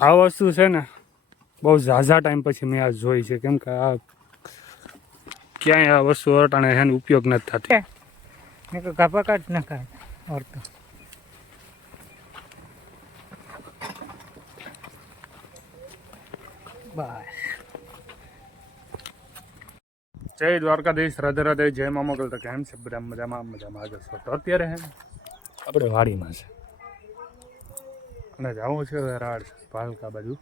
આ વસ્તુ છે ને બહુ ઝાઝા ટાઈમ પછી મેં આ જોઈ છે. કેમ કે આ ક્યાંય આ વસ્તુ અટાણે એનો ઉપયોગ નથી થતી. કાપા કાઢ નાખા ઓરતો બસ. જય દ્વારકાધીશ રાધે રાધે જય મા મોગલ. તો કેમ છે? બધા મજામાં મજામાં આગળ. તો અત્યારે હે આપણે વાડીમાં છે. અને જવું છે રાડ ભાલકા બાજુ.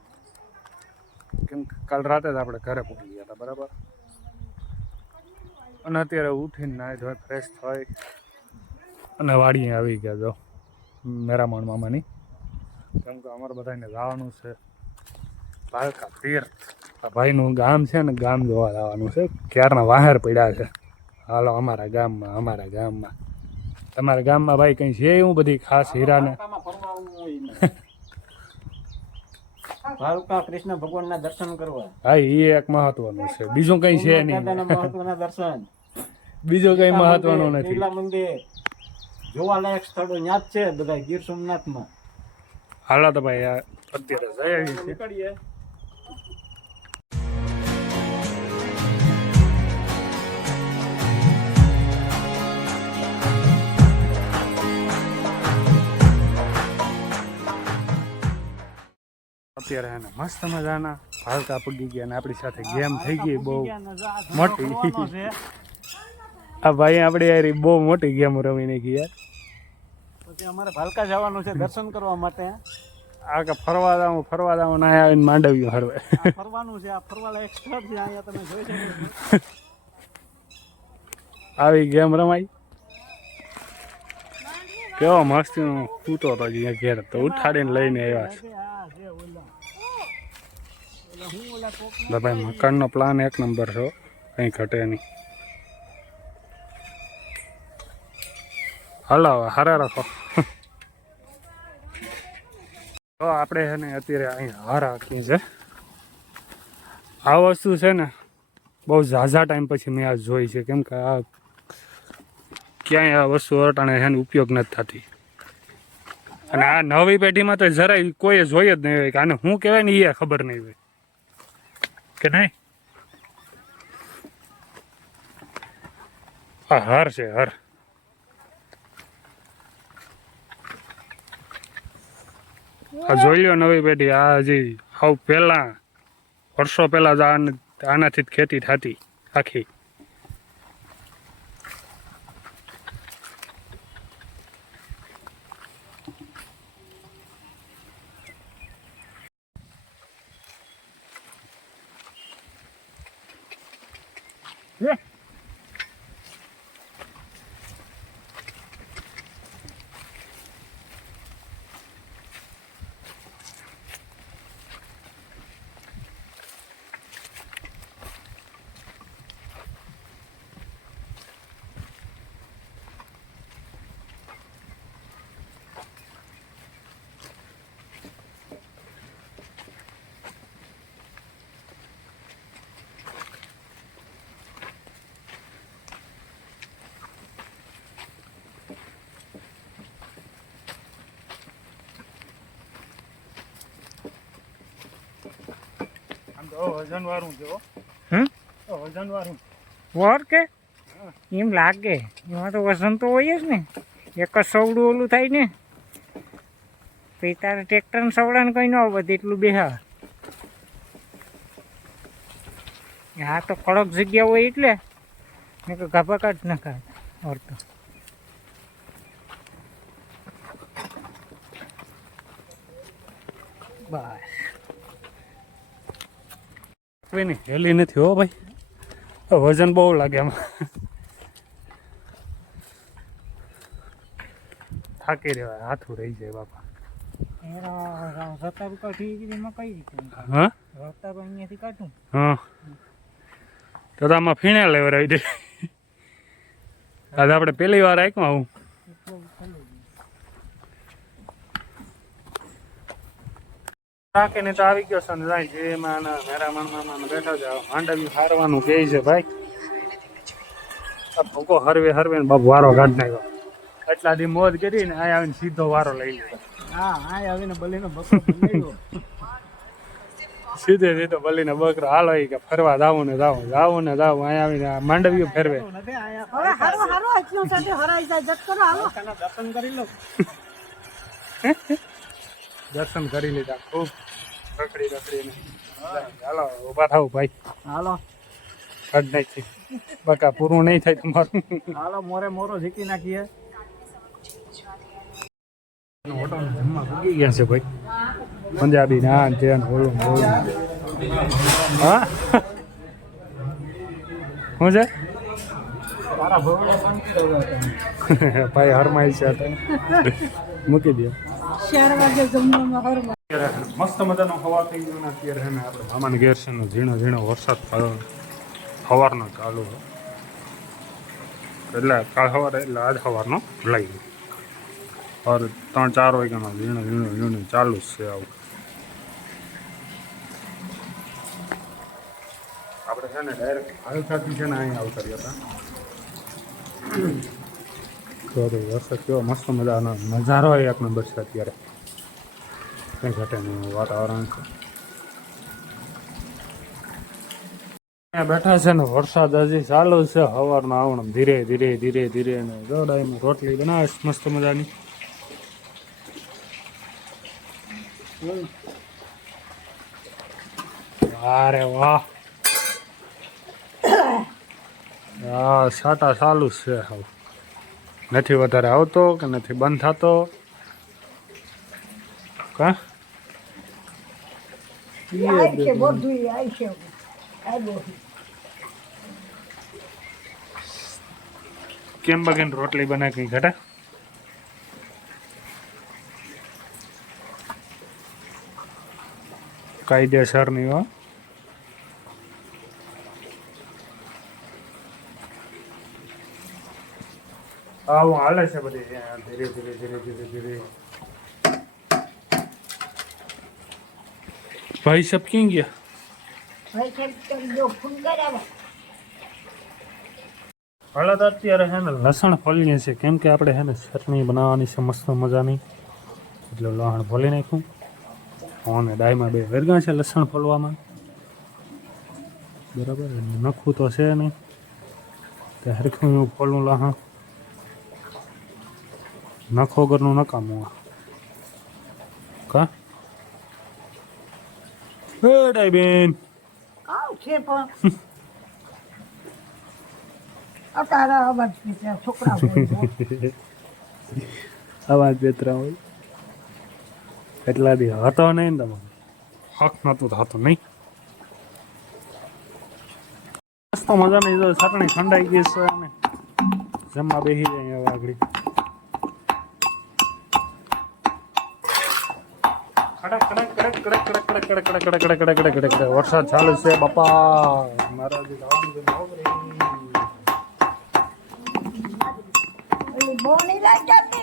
કેમ કે કાલ રાતે જ આપણે ઘરે પહોંચી ગયા હતા, બરાબર? અને અત્યારે ઉઠીને નાહી ધોઈ ફ્રેશ થઈ અને વાડીએ આવી ગયા જો, મેરામણ મામાની. કેમ કે અમારે બધાને જવાનું છે ભાલકા તીર્થ. આ ભાઈનું ગામ છે ને ગામ જોવા જવાનું છે. ક્યારના વાહર પડ્યા છે. હાલો, અમારા ગામમાં અમારા ગામમાં. તમારા ગામમાં ભાઈ કંઈ છે એવું બધી ખાસ હીરાને? ભાલકા કૃષ્ણ ભગવાનના દર્શન કરવા. હા એ એક મહત્વનું છે. બીજું કઈ છે નહીં. મહત્વના દર્શન. બીજું કઈ મહત્વનું નથી. બિરલા મંદિર. જોવાલાયક સ્થળો ત્યાં જ છે બધા ગીર સોમનાથમાં. હાલા તો ભાઈ અત્યારે જઈ આવી છે. અત્યારે એને મસ્ત મજાના ભાલકા પગી ગયા અને આપણી સાથે ગેમ થઈ ગઈ બહુ મોટી. આ ભાઈ આપણે યાર બહુ મોટી ગેમ રમી નાખી યાર. પછી અમારે ભાલકા જવાનું છે દર્શન કરવા માટે. આ કે ફરવા જાઉં ફરવા જાઉં ના આવીને માંડવ્યું હરવે. ફરવાનું છે આ ફરવાલા સ્થળ છે અહીંયા તમે જોઈ શકો આવી ગેમ રમાઈ કેવો મસ્ત સૂતો હતો અહીંયા ઘેર તો ઉઠાડીને લઈને આવ્યા છે. ભાઈ મકાનનો પ્લાન એક નંબર છે કઈ ઘટે નહીં. હાલો હવે હારે રાખો. તો આપણે છે ને અત્યારે અહીં હાર રાખી છે. આ વસ્તુ છે ને બહુ ઝાઝા ટાઈમ પછી મેં આ જોઈ છે. કેમ કે આ ક્યાંય આ વસ્તુ અટાણે એનો ઉપયોગ નથી થતી. અને આ નવી પેઢીમાં તો જરાય કોઈ જોઈએ જ નહીં હોય કે આને શું કહેવાય ને એ ખબર નહીં હોય. કે નહીં? આ હર છે, હર. આ જોઈ લો નવી પેઢી, આ હજી આવું પહેલા, વર્ષો પહેલા જ આનાથી જ ખેતી થતી આખી. વજન વાળું છે હમ? વજન વાળું વર કે? એમ લાગે. એમાં તો વજન તો હોય જ ને. એક જ સવડું ઓલું થાય ને. પછી તારે ટ્રેક્ટર સવડાને કઈ ન આવે એટલું બેહા હા તો કડક જગ્યા હોય એટલે. ને કે ગાભા કાઢ નાખા ઓરતો બસ. કોઈની હેલી નથી હો ભાઈ. વજન બહુ લાગે આમાં. થાકી રહેવાય હાથું રહી જાય બાપા. હા? હા. તો આમાં ફીણે લેવરાવી દે. આજે આપણે પહેલી વાર આંકમાં આવું. રાખીને તો આવી ગયો છે ને જાય જે માં મેરા મામા બેઠા છે. માંડવી હારવાનું કહે છે ભાઈ. ભૂકો હરવે હરવે ને બાપ વારો કાઢ નાખ્યો. એટલા દી મોજ કરી ને આ આવીને સીધો વારો લઈ લીધો હા અહીં આવીને બલીનો બકરો સીધે સીધો બલીને બકરો. હાલો ઈ કે ફરવા જાવું ને જાવું જાવું ને જાવું અહીંયા આવીને માંડવીઓ ફેરવે. હવે હારો હારો આજનો સાથે હરાઈ જાય. જત કરો દર્શન કરી લો. દર્શન કરી લીધા. ખૂબ રખડી રખડીને. હાલો ઊભા થાવ ભાઈ. હાલો. કડ નાખી બકા પૂરું નહીં થાય તમારું. હાલો મોરે મોરો ઝીકી નાખીએ. હોટલમાં જમવા પૂગી ગયા છે ભાઈ. પંજાબી ને ઓલું હા? શું છે? ભાઈ હરમાઈ છે મૂકી દે. મામાને ઘેર છે ઝીણો ઝીણો વરસાદ સવારનો ચાલુ એટલે કાલ સવારે, એટલે આજ સવારનો લઈ ગયો. ત્રણ, ચાર વાગ્યાનો ઝીણો ઝીણો ઝીણો ચાલુ જ છે આવું. આપણે છે ને ડાયરેક્ટ હાલ સાથે છે ને અહીંયા આવતા રહ્યા હતા. તો વરસાદ કેવો મસ્ત મજાનો નજારો એક નંબર છે અત્યારે. કંઈ નહીં વાતાવરણ છે. અહીંયા બેઠા છે ને, વરસાદ હજી ચાલુ છે. સવારનો આવણ ધીરે ધીરે ધીરે ધીરે ને દોડાઈને રોટલી બનાવીશ મસ્ત મજાની. અરે વાહ. હા સાટા ચાલુ છે હવે. નથી વધારે આવતો કે નથી બંધ થતો? કા? કેમ બગીન રોટલી બનાવી કઈ ઘટા? કાયદેસરની આવું હાલે છે બધી ધીરે ધીરે ધીરે ધીરે ધીરે ભાઈ સબ ક્યાં ગયા ભાઈ સાહેબ કરી દો ફોન કરાવો હાલત અત્યારે છે ને લસણ ફોલીએ છીએ કેમ કે આપણે છે ને ચટણી બનાવવાની છે મસ્ત મજાની એટલે લસણ ફોલી નાખ્યું અને ડાયમાં બે વેરગા છે લસણ ફોલવામાં બરાબર એટલે નખવું તો છે નહીં તે હરખું એવું ફોલું લસણ નખો વગરનું નકામું કા છે પણ અતારા અવાજ છોકરા બેતરા હોય એટલા દી હતો નહીં ને તમારે હક નહોતું થતું નહીં મસ્ત મજાની જો ચટણી ઠંડાઈ ગઈ છે અને જમવા બેસી જાય હવે આગળ વરસાદ ચાલુ છે બાપા મારા જે જવાનું છે